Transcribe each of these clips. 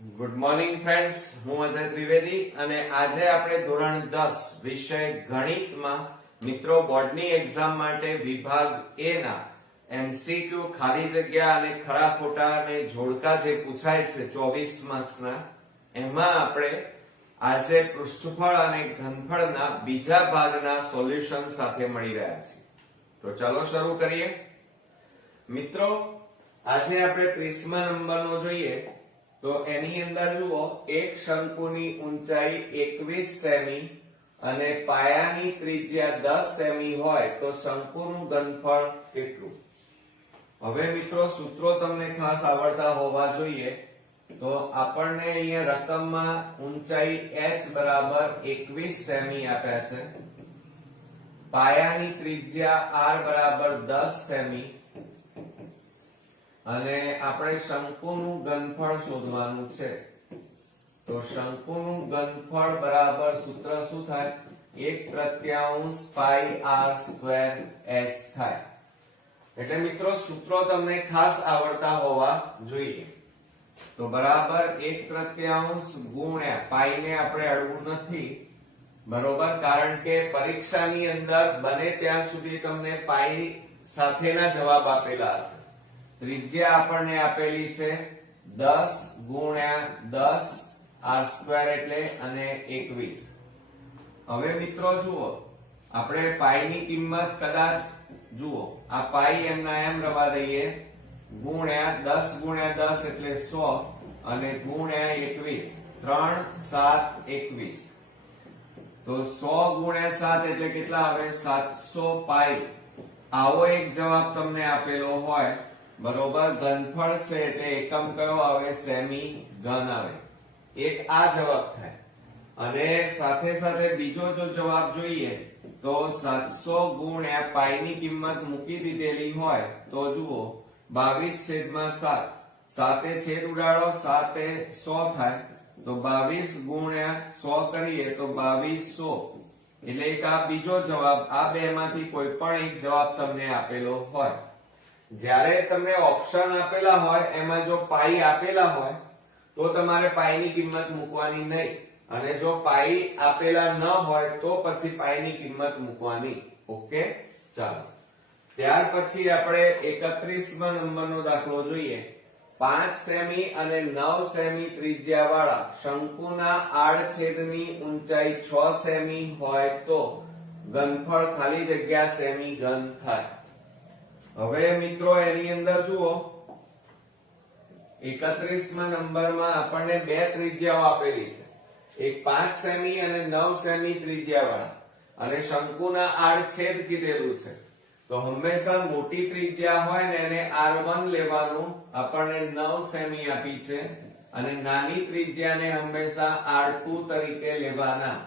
Good morning friends, હું અજય ત્રિવેદી અને આજે આપણે ધોરણ 10 વિષય ગણિતમાં મિત્રો બોર્ડની એક્ઝામ માટે વિભાગ એ ના એમસીક્યુ ખાલી જગ્યા અને ખરા ખોટા અને જોડકા જે પૂછાય છે 24 માર્ક્સના, એમાં આપણે આજે પૃષ્ઠફળ અને ઘનફળના બીજા ભાગના સોલ્યુશન સાથે મળી રહ્યા છીએ. તો ચાલો શરૂ કરીએ. મિત્રો, આજે આપણે 30મા નંબરનો જોઈએ તો એની અંદર જુઓ, એક શંકુની ઊંચાઈ 21 સેમી અને પાયાની ત્રિજ્યા 10 સેમી હોય તો શંકુનું ઘનફળ કેટલું? હવે મિત્રો, સૂત્રો તમને ખાસ આવડતા હોવા જોઈએ. તો આપણને અહીંયા રકમમાં ઊંચાઈ h બરાબર 21 સેમી આપ્યા છે, પાયાની ત્રિજ્યા r બરાબર 10 સેમી અને આપણે શંકુનું ઘનફળ શોધવાનું છે. તો શંકુનું ઘનફળ બરાબર સૂત્ર શું થાય? 1/3 પાઈ r સ્ક્વેર h થાય. એટલે મિત્રો, સૂત્રો તમને ખાસ આવડતા હોવા જોઈએ. તો બરાબર 1/3 ગુણ્યા પાઈ ને આપણે અડવું નથી, બરોબર, કારણ કે પરીક્ષાની અંદર બને ત્યાં સુધી તમને પાઈ સાથેના જવાબ આપેલા હશે. ત્રિજ્યા આપણને આપેલી છે 10 ગુણ્યા 10 r સ્ક્વેર એટલે અને 21. હવે મિત્રો જુઓ, આપણે પાઈ ની કિંમત કદાચ જુઓ, આ પાઈ એમના એમ રવા દઈએ, ગુણ્યા 10 ગુણ્યા 10 એટલે 100 અને ગુણ્યા 21, 3 7 21. તો 100 ગુણ્યા 7 એટલે કેટલા આવે? 700 પાઈ. આવો એક જવાબ તમને આપેલો હોય, બરોબર. ઘનફળ છે એટલે એકમ કયો આવે? સેમી ઘન આવે. એક આ જવાબ થાય. અને સાથે સાથે બીજો જો જવાબ જોઈએ તો 700 ગુણ્યા પાઈ ની કિંમત મૂકી દીધેલી હોય તો જુઓ, 22/7. 7 છેદ ઉડાડો, 7 100 થાય. તો 22 ગુણ્યા 100 કરીએ તો 2200. એટલે એક આ બીજો જવાબ. આ બે માંથી કોઈ પણ એક જવાબ તમને આપેલો હોય. જ્યારે તમને ઓપ્શન આપેલા હોય એમાં જો પાઈ આપેલા હોય તો તમારે પાઈ ની કિંમત મૂકવાની નહીં, અને જો પાઈ આપેલા ન હોય તો પછી પાઈ ની કિંમત મૂકવાની. ઓકે, ચાલો. ત્યાર પછી આપણે 31મા નંબરનો દાખલો જોઈએ. 5 સેમી અને 9 સેમી ત્રિજ્યા વાળા શંકુના આડછેદની ઊંચાઈ 6 સેમી હોય તો ઘનફળ ખાલી જગ્યા સેમી ઘન થાય. હવે મિત્રો, એની અંદર જુઓ, 31મા નંબરમાં આપણને બે ત્રિજ્યાઓ આપેલી છે, એક 5 સેમી અને 9 સેમી ત્રિજ્યા વાળા, અને શંકુના આડછેદ કીધેલું છે. તો હંમેશા મોટી ત્રિજ્યા હોય ને એને r1 લેવાનું. આપણને 9 સેમી આપી છે, અને નાની ત્રિજ્યાને હંમેશા r2 તરીકે લેવાના.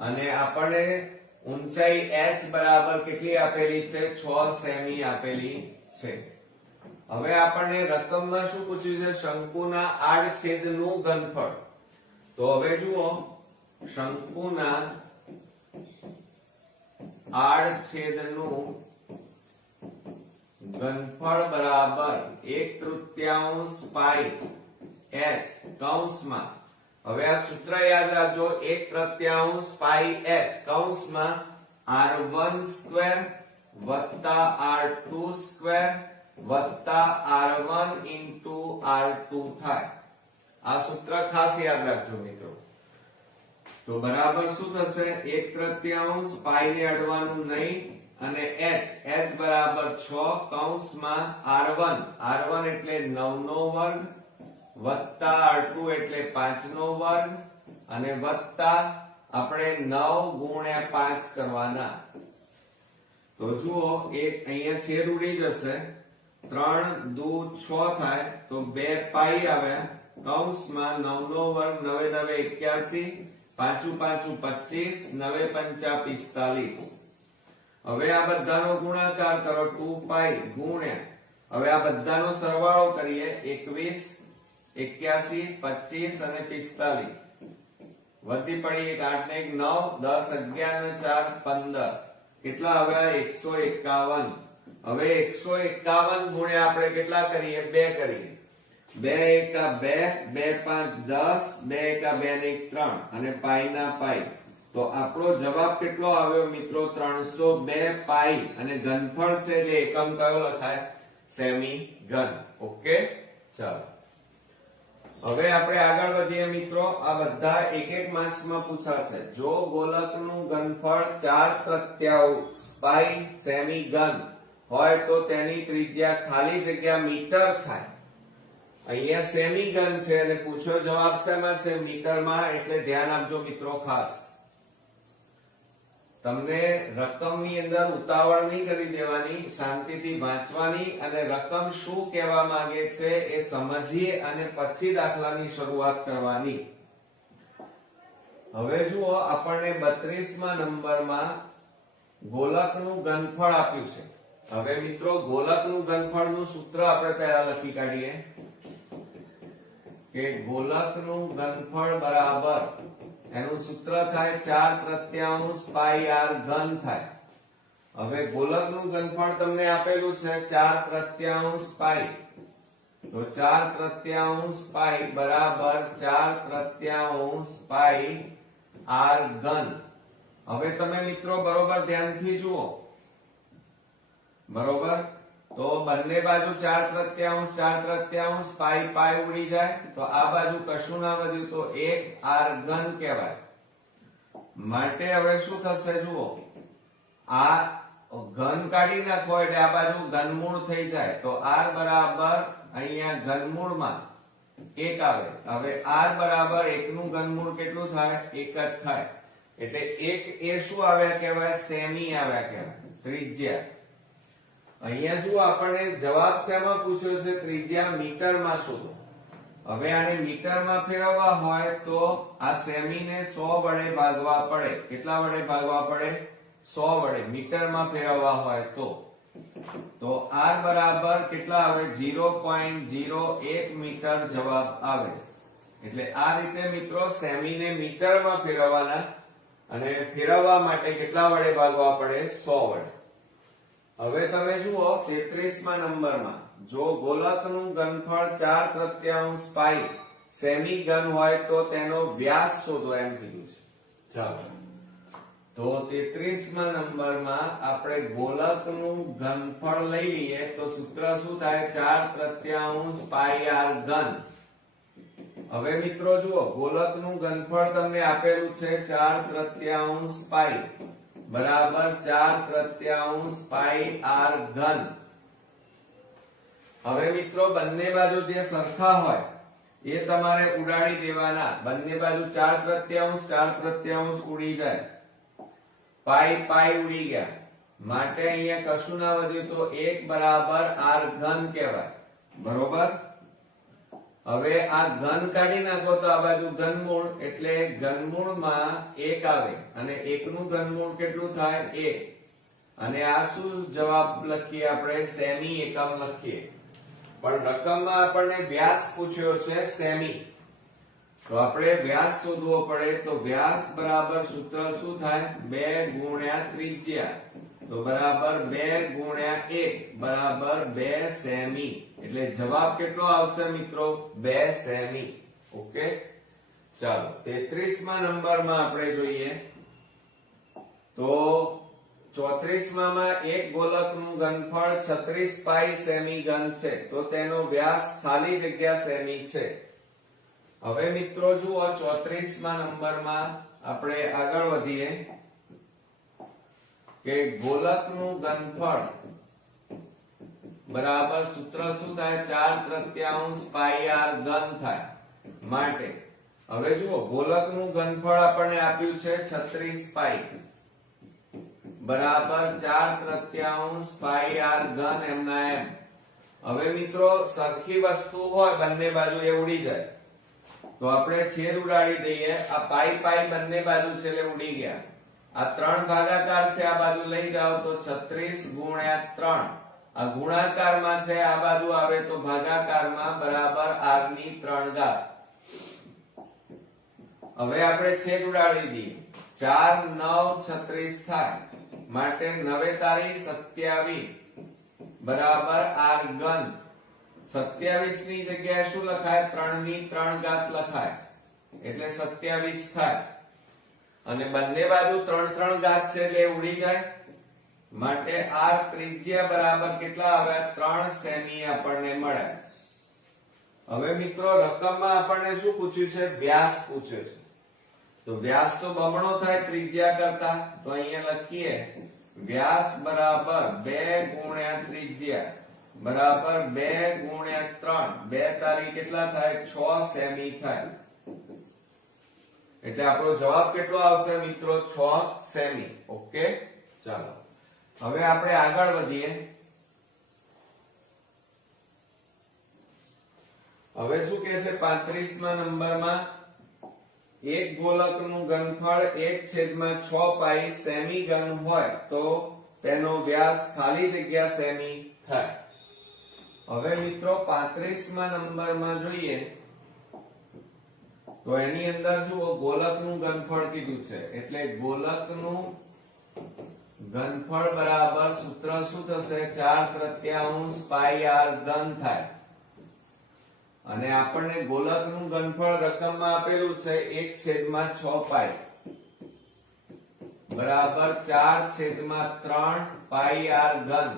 અને આપણને ઊંચાઈ h બરાબર કેટલી આપેલી છે? 6 સેમી આપેલી છે. હવે આપણને રકમમાં શું પૂછ્યું છે? શંકુના આડછેદનું ઘનફળ. તો હવે જુઓ, શંકુના આડછેદનું ઘનફળ બરાબર 1/3 પાઈ h કૌંસમાં. હવે આ સૂત્ર યાદ રાખજો, 1/3 પાઈ h કૌંસમાં r1 સ્ક્વેર વત્તા r2 સ્ક્વેર વત્તા r1 ઇન્ટુ r2 થાય. આ સૂત્ર ખાસ યાદ રાખજો મિત્રો. તો બરાબર શું થશે? 1/3 પાઈ ને અડવાનું નહીં, અને h બરાબર 6 કૌંસમાં r1 એટલે 9 નો વર્ગ વત્તા r2 એટલે 5 નો વર્ગ, અને વત્તા આપણે 9 ગુણ્યા 5 કરવાના. તો જુઓ, એક અહીંયા છેદ ઉડી જશે, 3 દુ 6 થાય તો 2 પાઈ આવ્યા કૌંસમાં 9 નો વર્ગ, 9 9 81, 5 5 25, 9 5 45. હવે આ બધાનો ગુણાકાર કરો, 2 પાઈ ગુણ્યા, હવે આ બધાનો સરવાળો કરીએ, 21 81 25 અને 45. વધી પડી એક 8 ને 1 9, 10 11 ને 4 15. કેટલા આવ્યા? 151. હવે 151 ગુણ્યા આપણે કેટલા કરીએ? 2 કરીએ. 2 એકા 2, 2 5 10, 2 એકા 2 ને 3 અને પાઈ ના પાઈ. તો આપણો જવાબ કેટલો આવ્યો મિત્રો? 302 પાઈ. અને ઘનફળ છે એટલે એકમ કયો લખાય? સેમી ઘન. ઓકે, ચાલો હવે આપણે આગળ વધીએ મિત્રો. આ બધા એક એક માર્ક્સ માં પૂછાશે. જો ગોલકનું ઘનફળ 4/3 પાઈ સેમી ઘન હોય તો તેની ત્રિજ્યા ખાલી જગ્યા મીટર થાય. અહીંયા સેમી ઘન છે અને પૂછ્યો જવાબ શેમાં છે? મીટરમાં. એટલે ધ્યાન આપજો મિત્રો ખાસ. તમને રકમની અંદર ઉતાવળ નહીં કરી દેવાની, શાંતિથી વાંચવાની અને રકમ શું કહેવા માંગે છે એ સમજીએ અને પછી દાખલાની શરૂઆત કરવાની. હવે જુઓ, આપણને 32મા નંબરમાં ગોલકનું ઘનફળ આપ્યું છે. હવે મિત્રો ગોલકનું ઘનફળનું સૂત્ર આપણે પહેલા લખી કાઢીએ કે ગોલકનું ઘનફળ બરાબર, એનું સૂત્ર થાય 4/3 પાઈ r ઘન થાય. હવે ગોલકનું ઘનફળ તમને આપેલું છે 4/3 પાઈ. તો 4/3 પાઈ બરાબર 4/3 પાઈ r ઘન. હવે તમે મિત્રો બરોબર ધ્યાનથી જુઓ. બરોબર, તો બંને બાજુ 4/3 પાઈ પાઈ ઉડી જાય. તો આ બાજુ કશું ના વધ્યું તો 1 r ઘન કહેવાય. માટે હવે શું થશે જુઓ, આ ઘન કાઢી નાખો એટલે આ બાજુ ઘનમૂળ થઈ જાય. તો r બરાબર અહીંયા ઘનમૂળમાં 1 આવે. હવે r બરાબર 1 નું ઘનમૂળ કેટલું થાય? 1 જ થાય. એટલે 1 એ શું આવ્યા કહેવાય? સેમી આવ્યા કહેવાય, ત્રિજ્યા. અહીંયા જુઓ, આપણને જવાબ શેમાં પૂછ્યો છે? ત્રિજ્યા મીટરમાં શોધો. હવે આને મીટરમાં ફેરવવા હોય તો આ સેમી ને 100 વડે ભાગવા પડે. કેટલા વડે ભાગવા પડે? 100 વડે. મીટરમાં ફેરવવા હોય તો r બરાબર કેટલા આવે? 0.01 મીટર જવાબ આવે. એટલે આ રીતે મિત્રો સેમી ને મીટરમાં ફેરવવાના અને ફેરવવા માટે કેટલા વડે ભાગવા પડે? 100 વડે. હવે તમે જુઓ 33મા નંબરમાં જો ગોલકનું ઘનફળ 4/3 પાઈ સેમી ઘન હોય તો તેનો વ્યાસ શોધો એમ કીધું છે. ચાલો, તો 33મા નંબરમાં આપણે ગોલકનું ઘનફળ લઈ લઈએ તો સૂત્ર શું થાય? 4/3 પાઈ r ઘન. હવે મિત્રો જુઓ, ગોલકનું ઘનફળ તમને આપેલું છે 4/3 પાઈ બરાબર 4/3 પાઈ r ઘન. હવે મિત્રો બંને બાજુ જે સરખા હોય એ તમારે ઉડાડી દેવાના. બંને બાજુ 4/3 ઉડી જાય. પાઈ પાઈ ઉડી ગયા. માટે અહીંયા કશું ના વધ્યું તો 1 બરાબર r ઘન કહેવાય. બરોબર, હવે આ ઘન કાઢી નાખો તો આ બાજુ ઘનમૂળ. એટલે ઘનમૂળમાં 1 આવે અને 1 નું ઘનમૂળ કેટલું થાય? 1. અને આ શું જવાબ લખીએ આપણે? સેમી એકમ લખીએ. પણ રકમમાં આપણને વ્યાસ પૂછ્યો છે સેમી. તો આપણે વ્યાસ શોધવો પડે. તો વ્યાસ બરાબર સૂત્ર શું થાય? 2 ગુણ્યા ત્રિજ્યા. તો બરાબર 2 ગુણ્યા 1 બરાબર 2 સેમી. એટલે જવાબ કેટલો આવશે મિત્રો? 2 સેમી. ઓકે, ચાલો 33મા નંબરમાં આપણે જોઈએ તો 34માં એક ગોલકનું ઘનફળ 36 પાઈ સેમી ઘન છે. તો તેનો વ્યાસ ખાલી જગ્યા સેમી છે. હવે મિત્રો જુઓ 34મા નંબરમાં આપણે આગળ વધીએ કે ગોલકનું ઘનફળ બરાબર સૂત્ર શું થાય? 4/3 પાઈ r ઘન થાય. માટે હવે જુઓ, ગોલકનું ઘનફળ આપણને આપ્યું છે 36 પાઈ બરાબર 4/3 પાઈ r ઘન એમના એમ. હવે મિત્રો સરખી વસ્તુ હોય બંને બાજુ એ ઉડી જાય. તો આપણે છેદ ઉડાડી દઈએ. આ પાઈ પાઈ બંને બાજુ છે એટલે ઉડી ગયા. આ 3 ભાગાકાર છે, આ બાજુ લઈ જાઓ તો 36 ગુણ્યા 3. આ ગુણાકારમાં છે, આ બાજુ આવે તો ભાગાકારમાં બરાબર r ની 3 ઘાત. હવે આપણે છેદ ઉડાડી દઈએ. 4 9 36 થાય. માટે 9 તારી 27 બરાબર r ઘન. 27 ની જગ્યાએ શું લખાય? 3 ની 3 ઘાત લખાય એટલે 27 થાય. અને બંને બાજુ 3 3 ઘાત છે એટલે ઉડી જાય. માટે r ત્રિજ્યા બરાબર કેટલા આવ્યા? 3 સેમી આપણને મળે. હવે મિત્રો રકમમાં આપણને શું પૂછ્યું છે? વ્યાસ પૂછ્યો છે. તો વ્યાસ તો બમણો થાય ત્રિજ્યા કરતા, તો અહીંયા લખીએ વ્યાસ બરાબર 2 ગુણ્યા ત્રિજ્યા બરાબર 2 ગુણ્યા 3. 2 તારી કેટલા થાય? 6 સેમી થાય. એટલે આપણો જવાબ કેટલો આવશે મિત્રો? 6 સેમી. ઓકે, ચાલો હવે આપણે આગળ વધીએ. હવે શું કહે છે 35મા નંબરમાં? એક ગોલકનું ઘનફળ 1/6 પાઈ સેમી ઘન હોય તો તેનો વ્યાસ ખાલી જગ્યા સેમી થાય. હવે મિત્રો 35મા નંબરમાં જોઈએ તો એની અંદર જુઓ ગોલકનું ઘનફળ કીધું છે એટલે ગોલકનું ઘનફળ બરાબર સૂત્ર શું થશે? 4/3 પાઈ r ઘન થાય. અને આપણને ગોલકનું ઘનફળ રકમમાં આપેલું છે 1/6 પાઈ બરાબર 4/3 પાઈ r ઘન.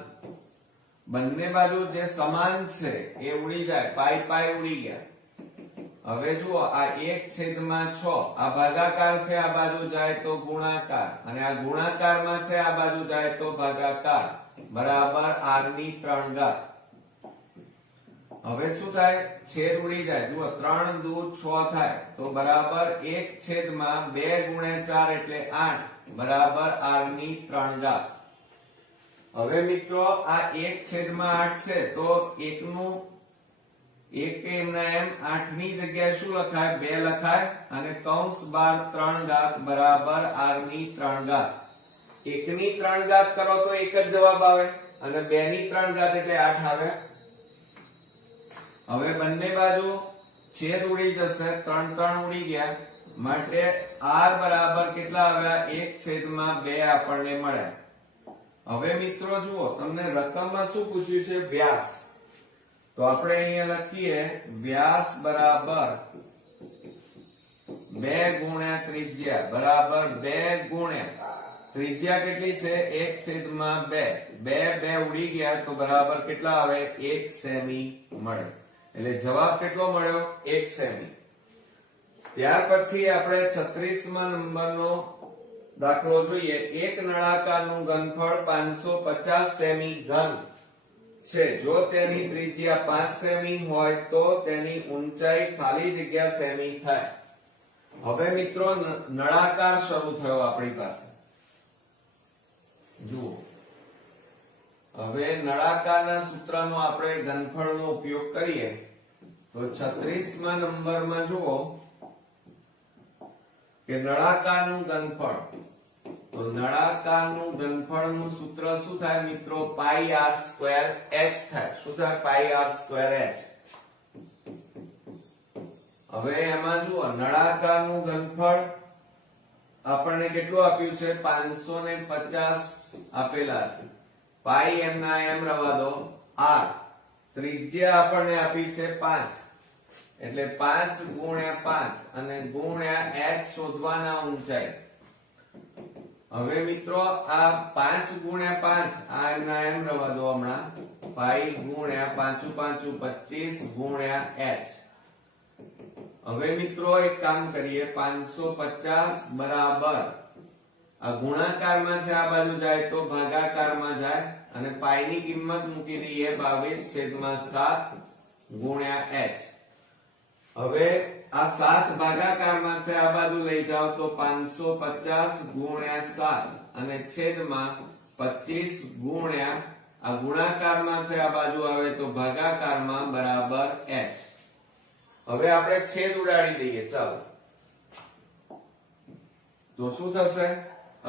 બંને બાજુ જે સમાન છે એ ઉડી જાય, પાઈ પાઈ ઉડી ગયા. હવે જુઓ આ 1/6 આ ભાગાકાર છે, આ બાજુ જાય તો ગુણાકાર, અને આ ગુણાકારમાં છે આ બાજુ જાય તો ભાગાકાર બરાબર r ની 3 ઘાત. હવે શું થાય? છેદ ઉડી જાય. જુઓ 3 દુ 6 થાય તો બરાબર 1/2 ગુણ્યા 4 એટલે 8 બરાબર r ની 3 ઘાત. હવે મિત્રો આ 1/8 છે તો 1 નું 1 એમના એમ 8 ની જગ્યાએ શું લખાય? 2 લખાય અને કૌંસ બાર 3 ઘાત બરાબર r ની 3 ઘાત. 1 ની 3 ઘાત કરો તો એક જ જવાબ આવે અને 2 ની 3 ઘાત એટલે 8 આવે. હવે બંને બાજુ છેદ ઉડી જશે, 3 3 ઉડી ગયા. માટે r બરાબર કેટલા આવ્યા? 1/2 આપણને મળે. હવે મિત્રો જુઓ તમને રકમમાં શું પૂછ્યું છે? વ્યાસ. તો આપણે અહીંયા લખીએ વ્યાસ બરાબર 2 ગુણ્યા ત્રિજ્યા બરાબર 2 ગુણ્યા ત્રિજ્યા કેટલી છે? 1/2. 2 ઉડી ગયા તો બરાબર કેટલા આવે? 1 સેમી મળે. એટલે જવાબ કેટલો મળ્યો? 1 સેમી. ત્યાર પછી આપણે 36મા નંબરનો દાખલો જોઈએ. એક નળાકારનું ઘનફળ 550 સેમી ઘન છે. જો તેની ત્રિજ્યા 5 સેમી હોય તો તેની ઊંચાઈ ખાલી જગ્યા સેમી થાય. હવે મિત્રો નળાકાર શરૂ થયો આપણી પાસે. જુઓ હવે નળાકારના સૂત્રનો આપણે ઘનફળનો ઉપયોગ કરીએ તો 36મા નંબરમાં જુઓ કે નળાકારનું ઘનફળ. તો નળાકારનું ઘનફળનું સૂત્ર શું થાય મિત્રો? પાઈ r સ્ક્વેર h થાય. શું થાય? પાઈ r સ્ક્વેર h. હવે એમાં જુઓ નળાકારનું ઘનફળ આપણને કેટલું આપ્યું છે? 550 આપેલા છે. પાઈ એમ ના એમ રવા દો r. ત્રિજ્યા આપણને આપી છે 5 એટલે 5 ગુણ્યા 5 અને ગુણ્યા h શોધવાના ઊંચાઈ. હવે મિત્રો આ 5 ગુણ્યા 5 આ એમના એમ રવા દો હમણાં. પાઈ ગુણ્યા 5 5 25 ગુણ્યા h. હવે મિત્રો એક કામ કરીએ 550 બરાબર આ ગુણાકારમાં છે, આ બાજુ જાય તો ભાગાકારમાં જાય અને પાઈ ની કિંમત મૂકી દઈએ 22/7 ગુણ્યા h. હવે આ 7 ભાગાકારમાં છે, આ બાજુ લઈ જાવ તો 550 ગુણ્યા 7 અને છેદમાં 25 ગુણ્યા આ ગુણાકારમાં છે, આ બાજુ આવે તો ભાગાકારમાં બરાબર h. હવે આપણે છેદ ઉડાડી દઈએ. ચાલો તો શું થશે?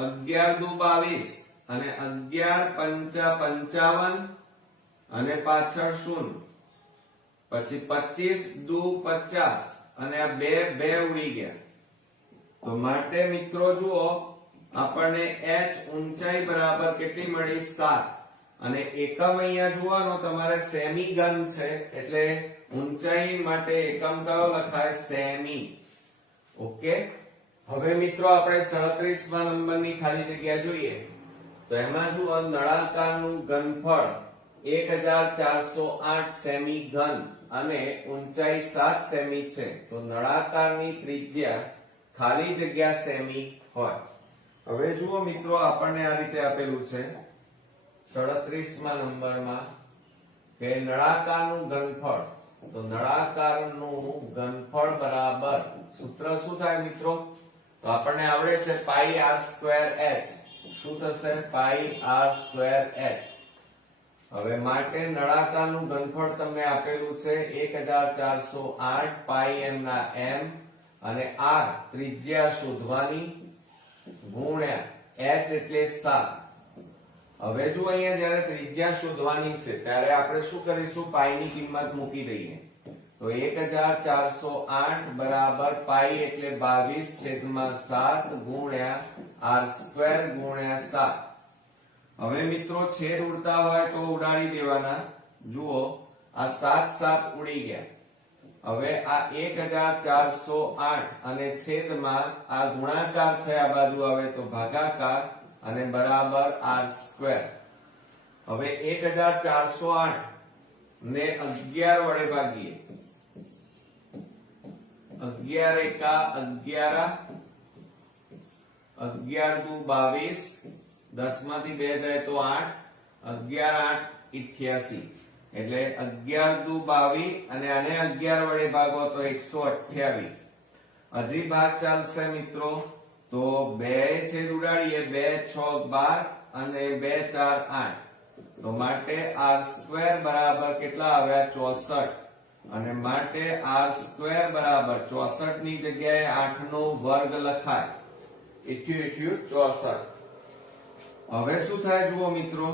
11 દુ 22 અને 11 પંચા 55 અને પાછળ 0 પછી 25 દુ 50 અને આ બે ઉડી ગયા. તો માટે મિત્રો જુઓ આપણને h ઊંચાઈ બરાબર કેટલી મળી? 7 અને એકમ અહીંયા જોવાનો તમારે સેમી ઘન છે એટલે ઊંચાઈ માટે એકમ કયો લખાય? સેમી. ઓકે. હવે મિત્રો આપણે 37મા નંબરની ખાલી જગ્યા જોઈએ તો એમાં જુઓ નળાકારનું ઘનફળ 1408 સેમી ઘન અને ઊંચાઈ 7 સેમી છે તો નળાકારની ત્રિજ્યા ખાલી જગ્યા સેમી હોય. હવે જુઓ મિત્રો આપણને આ રીતે આપેલું છે 37મા નંબરમાં કે નળાકારનું ઘનફળ, તો નળાકારનું ઘનફળ બરાબર સૂત્ર શું થાય મિત્રો? તો આપણને આવડે છે પાઈ r સ્ક્વેર h. શું થશે? પાઈ r સ્ક્વેર h. હવે માટે નળાકારનું ઘનફળ તમને આપેલું છે 1408 પાઈ m ના m અને r ત્રિજ્યા શોધવાની ગુણ્યા h એટલે 7. હવે જો અહીંયા જ્યારે ત્રિજ્યા શોધવાની છે ત્યારે આપણે શું કરીશું? પાઈ ની કિંમત મૂકી દઈએ તો 1408 બરાબર પાઈ એટલે 22/7 ગુણ્યા r સ્ક્વેર ગુણ્યા 7. હવે મિત્રો છેદ ઉડતા હોય તો ઉડાડી દેવાના. જુઓ આ 7 ઉડી ગયા. હવે આ 1408 અને છેદમાં આ ગુણાકાર છે, આ બાજુ આવે તો ભાગાકાર અને બરાબર r સ્ક્વેર. હવે 1408 ને 11 વડે ભાગીએ. 11 એકા 11, 11 દુ 22, 10 માંથી 2 જાય તો 8, 11 8 88 એટલે 11 દુ 22 અને આને 11 વડે ભાગો તો 128. હજી ભાગ ચાલશે મિત્રો તો 2 છેદ ઉડાડીએ 2 6 12 અને 2 4 8 તો માટે r સ્ક્વેર બરાબર કેટલા આવ્યા? 64. અને માટે r સ્ક્વેર બરાબર 64 ની જગ્યાએ 8 નો વર્ગ લખાય. 64. હવે શું થાય જુઓ મિત્રો,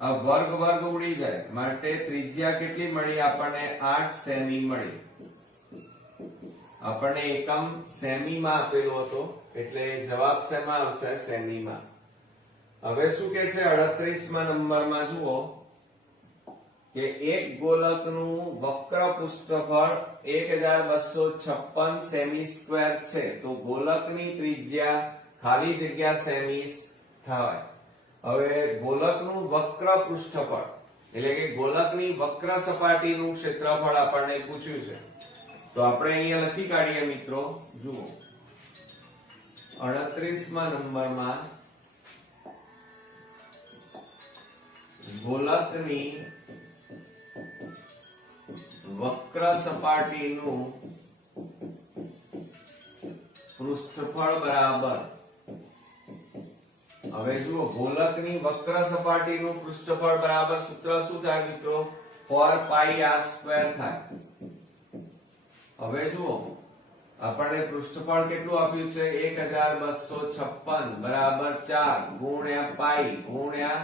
આ વર્ગ વર્ગ ઉડી જાય માટે ત્રિજ્યા કેટલી મળી આપણને? 8 સેમી મળી. આપણને એકમ સેમી માં આપેલો હતો એટલે જવાબ શેમાં આવશે? સેમી માં. હવે શું કે છે 38મા નંબરમાં જુઓ કે એક ગોલકનું વક્ર પૃષ્ઠફળ 1256 સેમી સ્ક્વેર છે તો ગોલકની ત્રિજ્યા ખાલી જગ્યા સેમી થાય. હવે ગોલકનું વક્ર પૃષ્ઠફળ એટલે કે ગોલકની વક્ર સપાટીનું ક્ષેત્રફળ આપણને પૂછ્યું છે તો આપણે અહીંયા લખી કાઢીએ મિત્રો. જુઓ 38મા નંબરમાં ગોલકની વક્ર સપાટીનું પૃષ્ઠફળ બરાબર, હવે જુઓ ગોલકની વક્ર સપાટીનું પૃષ્ઠફળ બરાબર સૂત્ર શું થાય મિત્રો? 4 પાઈ r સ્ક્વેર થાય. હવે જુઓ આપણને પૃષ્ઠફળ કેટલું આપ્યું છે? 1256 બરાબર 4 ગુણ્યા પાઈ ગુણ્યા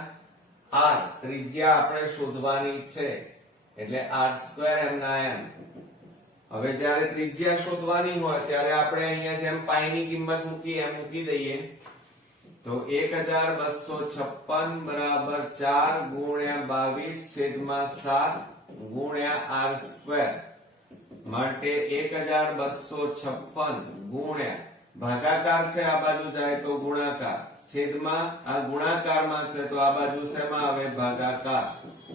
r. ત્રિજ્યા આપણે શોધવાની છે એટલે r સ્ક્વેર m ના m. હવે જ્યારે ત્રિજ્યા શોધવાની હોય ત્યારે આપણે અહીંયા જેમ પાઈ ની કિંમત મૂકી એમ મૂકી દઈએ તો 1256 બરાબર 4 ગુણ્યા 22/7 ગુણ્યા r સ્ક્વેર. માટે 1256 ગુણ્યા ભાગાકાર છે, આ બાજુ જાય તો ગુણાકાર, છેદમાં આ ગુણાકારમાં છે તો આ બાજુ શેમાં આવે? ભાગાકાર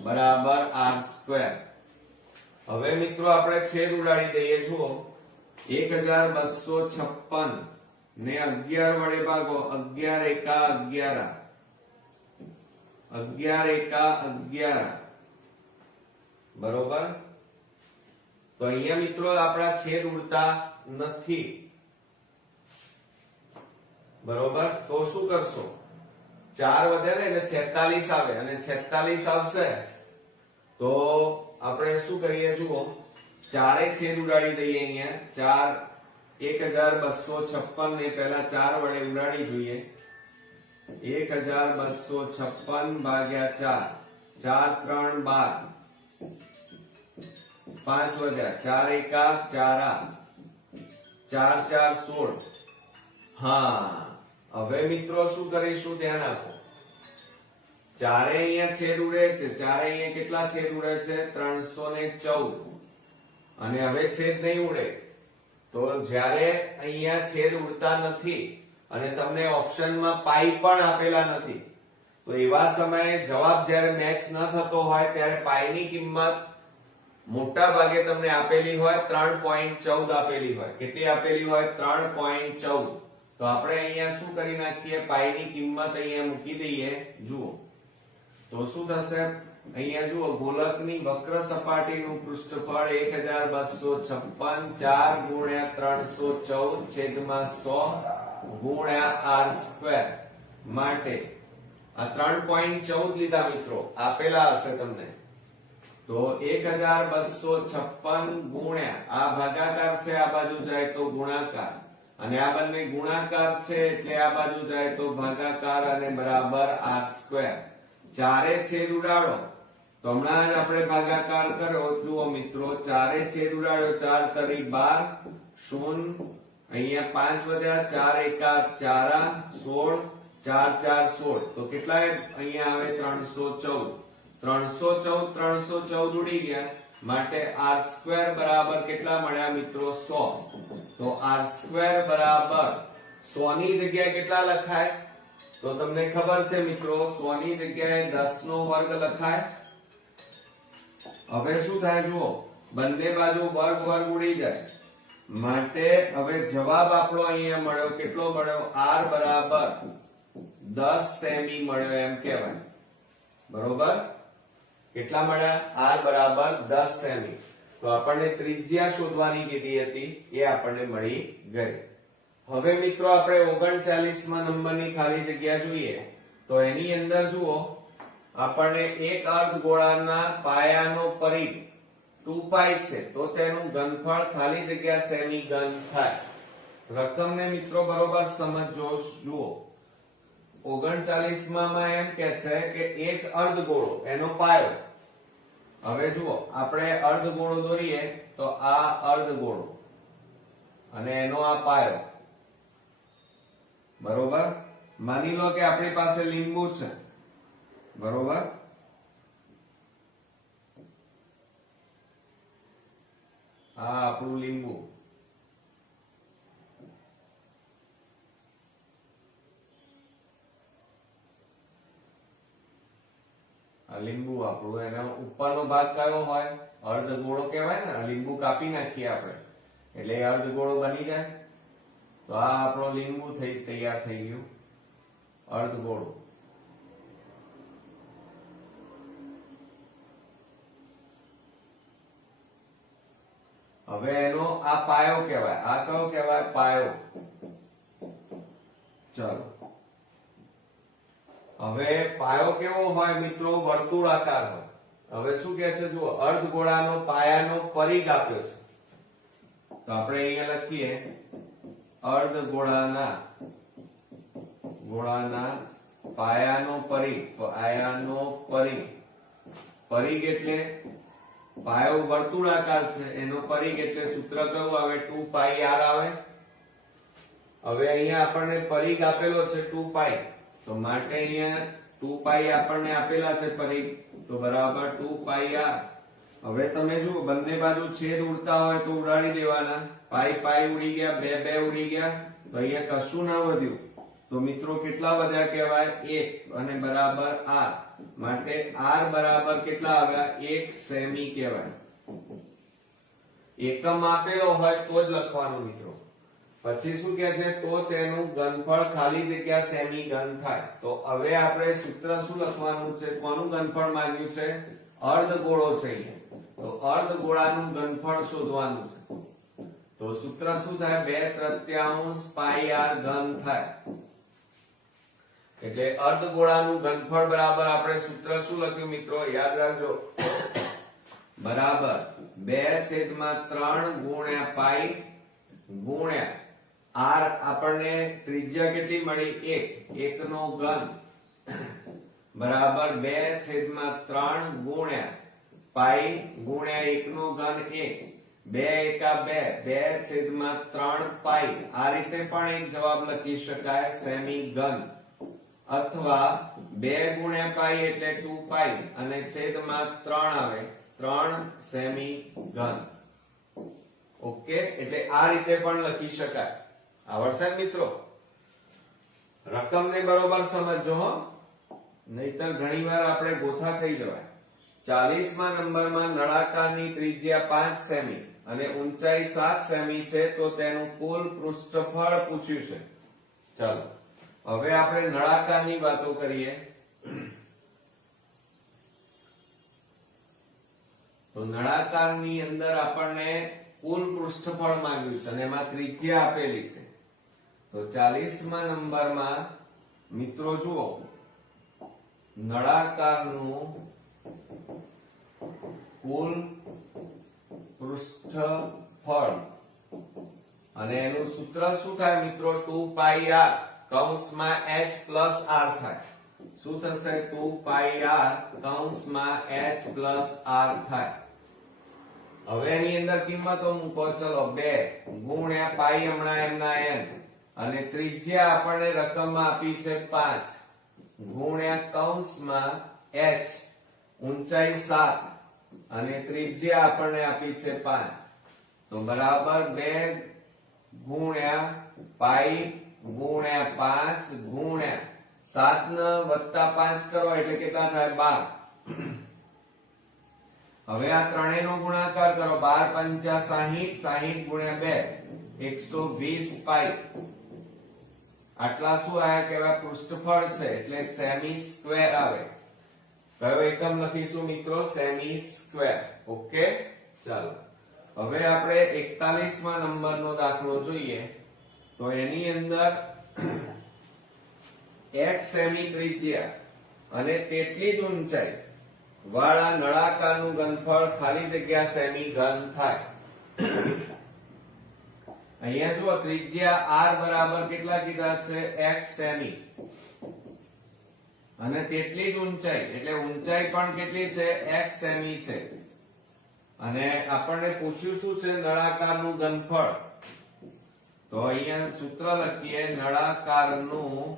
બરાબર r સ્ક્વેર. હવે મિત્રો આપણે છેદ ઉડાડી દઈએ. જુઓ 1256 ને 11 વડે ભાગો. 11 એકા 11, 11 એકા 11 બરોબર. તો અહીંયા મિત્રો આપણા છેદ ઉડતા નથી બરોબર. તો શું કરશો? 4 વધે ને એટલે 46 આવે અને 46 આવશે તો આપણે શું કરીએ? જુઓ 4 છેદ ઉડાડી દઈએ. અહીંયા 1256 ને પહેલા 4 વડે ઉડાડી જોઈએ. 1256 ભાગ્યા 4, 4 3 12, 5 વધ્યા, 4 એકા 4, 4 4 16. હા હવે મિત્રો શું કરીશું? ધ્યાન આપો. ચારે અહીંયા છેદ ઉડે છે, ચારે અહીંયા કેટલા છેદ ઉડે છે? 314. અને હવે છેદ નહીં ઉડે તો જ્યારે અહીંયા છેદ ઉડતા નથી અને તમને ઓપ્શનમાં પાઈ પણ આપેલા નથી, તો એવા સમયે જવાબ જ્યારે મેચ ન થતો હોય ત્યારે પાઈની કિંમત મોટા ભાગે તમને આપેલી હોય 3.14 આપેલી હોય. કેટલી આપેલી હોય? 3.14. તો આપણે અહીંયા શું કરી નાખીએ? પાઈની કિંમત અહીંયા મૂકી દઈએ. જુઓ તો શું થશે? અહીંયા જુઓ, ગોલકની વક્ર સપાટીનું પૃષ્ઠફળ 1256 4 ગુણ્યા 314 છેદમાં 100 ગુણ્યા r². માટે આ 3.14 લીધા મિત્રો, આપેલા હશે તમને. તો 1256 ગુણ્યા આ ભાગાકાર છે, આ બાજુ જાય તો ગુણાકાર, અને આ બંને ગુણાકાર છે એટલે આ બાજુ જાય તો ભાગાકાર, અને બરાબર r². ચારે છેદ ઉડાડો તો હમણાં જ આપણે ભાગાકાર કર્યો. જુઓ મિત્રો, ચારે છેદ ઉડાડ્યો, 4 તરી 12 શૂન્ય, અહીંયા 5 વધ્યા, 4 એકા 4 16, 4 4 16. તો કેટલા અહીંયા આવે? 314. 314 ઉડી ગયા, માટે r² બરાબર કેટલા મળ્યા મિત્રો? 100. તો r² બરાબર 100 ની જગ્યાએ કેટલા લખાય? તો તમને ખબર છે મિત્રો, 100 ની જગ્યાએ 10 નો વર્ગ લખાય. હવે શું થાય? જુઓ, બંને બાજુ વર્ગ વર્ગ ઉડી જાય, માટે હવે જવાબ આપણો અહીંયા મળ્યો. કેટલો મળ્યો? r બરાબર 10 સેમી મળ્યો એમ કહેવાય. બરોબર? કેટલા મળ્યા? r બરાબર 10 સેમી. તો આપણને ત્રિજ્યા શોધવાની કીધી હતી, એ આપણને મળી ગઈ. હવે મિત્રો આપણે 39માં નંબરની ખાલી જગ્યા જોઈએ. તો એની અંદર જુઓ, આપણને એક અર્ધગોળાના પાયાનો પરિઘ 2π છે, તો તેનું ઘનફળ ખાલી જગ્યા સેમી ઘન થાય. રકમને મિત્રો બરોબર સમજો. જુઓ, 39માં એમ કે છે કે એક અર્ધગોળો એનો પાયો. હવે જુઓ, આપણે અર્ધગોળો દોરીએ તો આ અર્ધગોળો અને એનો આ પાયો. બરોબર? માની લો કે આપણી પાસે લીંબુ છે. બરોબર? આ આપણું લીંબુ. આ લીંબુ આપણું, એનો ઉપરનો ભાગ કયો હોય? અર્ધગોળો કહેવાય ને. લીંબુ કાપી નાખીએ આપણે એટલે અર્ધગોળો બની જાય. તો આ આપણો લીંબુ તૈયાર થઈ ગયું, અર્ધગોળો. હવે એનો આ પાયો કહેવાય. આ કયો કહેવાય? પાયો. ચલો, હવે પાયો કેવો હોય મિત્રો? વર્તુળાકાર હોય. હવે શું કહે છે? જુઓ, અર્ધગોળાનો પાયાનો પરિઘ આપ્યો છે, તો આપણે અહીંયા લખીએ અર્ધગોળાના પાયાનો પરિઘ. પરિઘ એટલે પાયો વર્તુળાકાર છે, એનો પરિઘ એટલે સૂત્ર કયું આવે? 2πr આવે. હવે અહીંયા આપણને પરિઘ આપેલો છે 2π, તો માટે અહીંયા 2π આપણને આપેલા છે પરિઘ, તો બરાબર 2πr. હવે તમે જુઓ, બંને બાજુ છેદ ઉડતા હોય તો ઉડાડી દેવાના. પાઈ પાઈ ઉડી ગયા, બે બે ઉડી ગયા, તો અહીંયા કશું ના વધ્યું. તો મિત્રો કેટલા વધ્યા કહેવાય? 1, અને બરાબર r. માટે r બરાબર કેટલા આવ્યા? 1 સેમી કહેવાય. એકમ આપેલો હોય તો જ લખવાનું મિત્રો. પછી શું કહે છે? તો તેનું ઘનફળ ખાલી જગ્યા સેમી ઘન થાય. તો હવે આપણે સૂત્ર શું લખવાનું છે? કોનું ઘનફળ માંગ્યું છે? અર્ધગોળો છે અહીંયા. તો અર્ધગોળાનું ઘનફળ શોધવાનું છે. તો સૂત્ર શું થાય? 2/3 πr ઘન થાય. એટલે અર્ધગોળાનું ઘનફળ બરાબર આપણે સૂત્ર શું લખ્યું મિત્રો? યાદ રાખજો, બરાબર 2/3 ગુણ્યા પાઈ ગુણ્યા r. આપણને ત્રિજ્યા કેટલી મળી? 1 નો ઘન બરાબર 2/3 ગુણ્યા પાઈ ગુણ્યા 1 નો ઘન 1. 2 એકા 2, 2/3 પાઈ. આ રીતે પણ એક જવાબ લખી શકાય, સેમી ઘન. અથવા 2 ગુણ્યા પાઈ એટલે 2 પાઈ અને છેદમાં 3 આવે 3 સેમી ઘન. ઓકે, એટલે આ રીતે પણ લખી શકાય. આવડશે મિત્રો? રકમને બરોબર સમજો હો, નહીતર ઘણીવાર આપણે ગોથા થઈ જવાય. 40મા નંબરમાં નળાકારની ત્રિજ્યા 5 સેમી અને ઊંચાઈ 7 સેમી છે તો તેનું કુલ પૃષ્ઠફળ પૂછ્યું છે. ચાલો હવે આપણે નળાકારની વાતો કરીએ. તો નળાકારની અંદર આપણને કુલ પૃષ્ઠફળ માંગ્યું છે અને એમાં ત્રિજ્યા આપેલી છે. તો 40મા નંબરમાં મિત્રો જુઓ, નળાકારનું કુલ પૃષ્ઠફળ અને એનું સૂત્ર શું થાય મિત્રો? 2 પાઈ r કૌંસમાં h પ્લસ r થાય. શું થશે? 2 પાઈ r કૌંસમાં h પ્લસ r થાય. હવે એની અંદર કિંમતો મૂકો. ચલો 2 ગુણ્યા પાઈ હમણાં એમના n અને ત્રિજ્યા આપણને રકમમાં આપી છે 5 ગુણ્યા કૌંસમાં h ઊંચાઈ 7 અને ત્રિજ્યા આપણને આપી છે 5 તો બરાબર 2 ગુણ્યા પાઈ ગુણ્યા 5 ગુણ્યા 7 ને વત્તા 5 કરો એટલે કેટલા થાય? 12. હવે આ ત્રણેયનો ગુણાકાર કરો. 12 × 5 = 60 ગુણ્યા 2 120 પાઈ. આટલા શું આયા કહેવાય? પૃષ્ઠફળ છે એટલે સેમી સ્ક્વેર આવે. કયો એકમ લખીશું મિત્રો? Semi square. ઓકે, ચાલો હવે આપણે 41મા નંબરનો દાખલો જોઈએ. તો એની અંદર x સેમી ત્રિજ્યા અને તેટલી જ ઊંચાઈ વાળા નળાકારનું ઘનફળ ખાલી જગ્યા સેમી ઘન થાય. અહીંયા જુઓ, ત્રિજ્યા r બરાબર કેટલા કીધા છે? x સેમી અને તેટલી જ ઊંચાઈ એટલે ઊંચાઈ પણ કેટલી છે? x સેમી છે. અને આપણને પૂછ્યું શું છે? નળાકારનું ઘનફળ. તો અહીંયા સૂત્ર લખીએ. નળાકારનું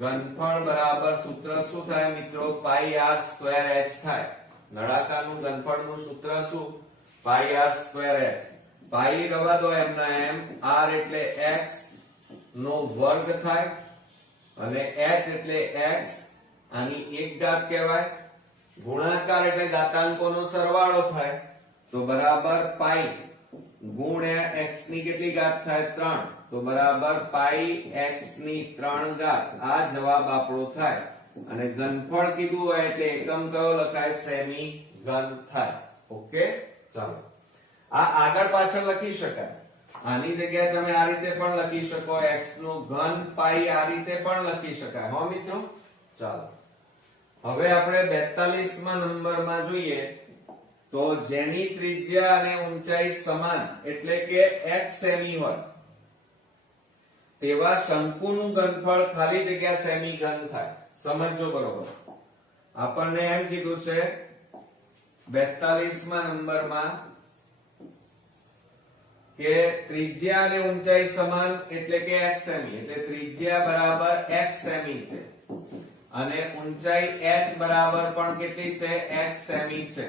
ઘનફળ બરાબર સૂત્ર શું થાય મિત્રો? પાઈ r સ્ક્વેર h થાય. નળાકારનું ઘનફળનું સૂત્ર શું? પાઈ r સ્ક્વેર h. પાઈ રવા દો એમના એમ. r એટલે x નો વર્ગ થાય અને h એટલે x આની 1 ઘાત કહેવાય. ગુણાકાર એટલે ઘાતાંકોનો સરવાળો થાય તો બરાબર પાઈ ગુણ્યા x ની કેટલી ઘાત થાય? 3 તો બરાબર પાઈ x ની 3 ઘાત. આ જવાબ આપણો થાય. અને ઘનફળ કીધું હોય એટલે એકમ કયો લખાય? સેમી ઘન થાય. ઓકે, ચાલો આ આગળ પાછળ લખી શકાય. આની જગ્યાએ તમે આ રીતે પણ લખી શકો. x નું ઘન પાઈ આ રીતે પણ લખી શકાય. હો મિત્રો, ચાલો હવે આપણે 42મા નંબરમાં જોઈએ. તો જેની ત્રિજ્યા અને ઊંચાઈ સમાન એટલે કે x સેમી હોય તેવા શંકુનું ઘનફળ ખાલી જગ્યા સેમી ઘન થાય. સમજો બરોબર. આપણને એમ કીધું છે 42મા નંબરમાં કે ત્રિજ્યા અને ઊંચાઈ સમાન એટલે કે x સેમી એટલે ત્રિજ્યા બરાબર x સેમી છે અને ઊંચાઈ h બરાબર પણ કેટલી છે? x સેમી છે.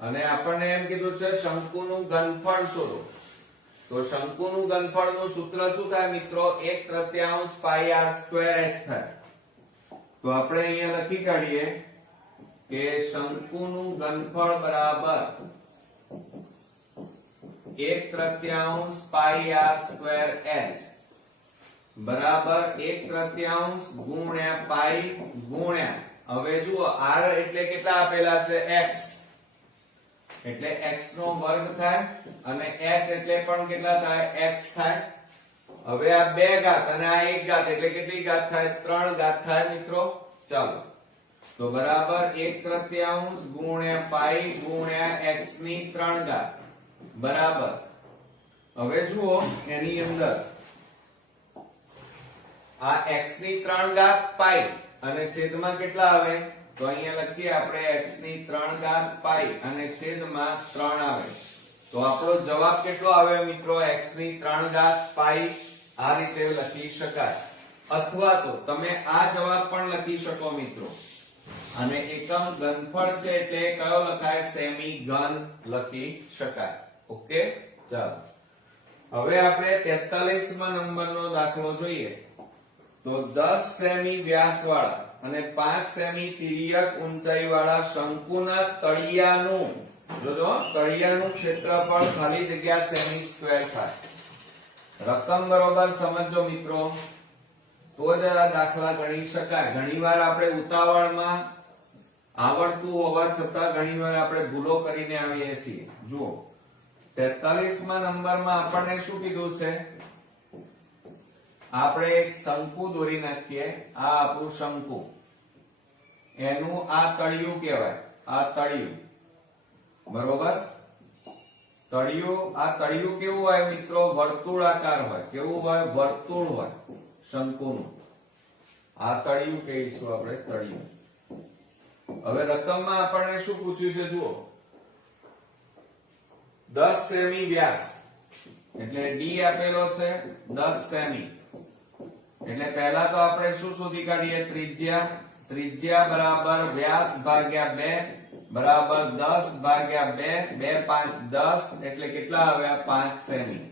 અને આપણને એમ કીધું છે શંકુનું ઘનફળ શોધો. તો શંકુનું ઘનફળનું સૂત્ર શું થાય મિત્રો? 1/3 પાઈ r સ્ક્વેર h થાય. તો આપણે અહીંયા લખી કાઢીએ કે શંકુનું ઘનફળ બરાબર 1/3 પાઈ r સ્ક્વેર h બરાબર 1/3 ગુણ્યા પાઈ ગુણ્યા, હવે જુઓ r એટલે કેટલા આપેલા છે? x એટલે x નો વર્ગ થાય અને h એટલે પણ કેટલા થાય? x થાય. હવે આ 2 ઘાત અને આ 1 ઘાત એટલે કેટલી ઘાત થાય? 3 ઘાત થાય મિત્રો. ચાલો તો બરાબર 1/3 ગુણ્યા પાઈ ગુણ્યા x ની 3 ઘાત બરાબર. હવે જુઓ એની અંદર આ x ની 3 ઘાત પાઈ અને છેદમાં કેટલા આવે? તો અહીંયા લખીએ આપણે x ની 3 ઘાત પાઈ અને છેદમાં 3 આવે. તો આપણો જવાબ કેટલો આવ્યો મિત્રો? x ની 3 ઘાત પાઈ. આ રીતે લખી શકાય. અથવા તો તમે આ જવાબ પણ લખી શકો મિત્રો, અને એકમ ઘનફળ છે એટલે કયો લખાય? સેમી ઘન લખી શકાય. ઓકે, ચાલો હવે આપણે 43મા નંબરનો દાખલો જોઈએ. તો 10 સેમી વ્યાસ વાળા અને 5 સેમી તિર્યક ઊંચાઈ વાળા શંકુના તળિયાનું, જોજો તળિયાનું ક્ષેત્રફળ ખાલી જગ્યા સેમી સ્ક્વેર થાય. રકમ બરોબર સમજો મિત્રો, તો જ આ દાખલા ગણી શકાય. ઘણીવાર આપણે ઉતાવળમાં આવડતું હોવા છતાં ઘણીવાર આપણે ભૂલો કરીને આવીએ છીએ. જુઓ 43મા નંબરમાં આપણને શું કીધું છે? આપણે એક શંકુ દોરી નાખીએ. આ આપણું શંકુ, એનું આ તળિયું કહેવાય. આ તળિયું બરોબર. તળિયું, આ તળિયું કેવું હોય મિત્રો? વર્તુળાકાર હોય. કેવું હોય? વર્તુળ હોય શંકુનું. આ તળિયું કહીશું આપણે, તળિયું. હવે રકમમાં આપણને શું પૂછ્યું છે? જુઓ 10 સેમી વ્યાસ એટલે ડી આપેલો છે 10 સેમી. એટલે પહેલા તો આપણે શું શોધી કાઢીએ? ત્રિજ્યા. ત્રિજ્યા બરાબર વ્યાસ ભાગ્યા 2 બરાબર 10 ભાગ્યા 2. 2 5 10 એટલે કેટલા આવ્યા? 5 સેમી.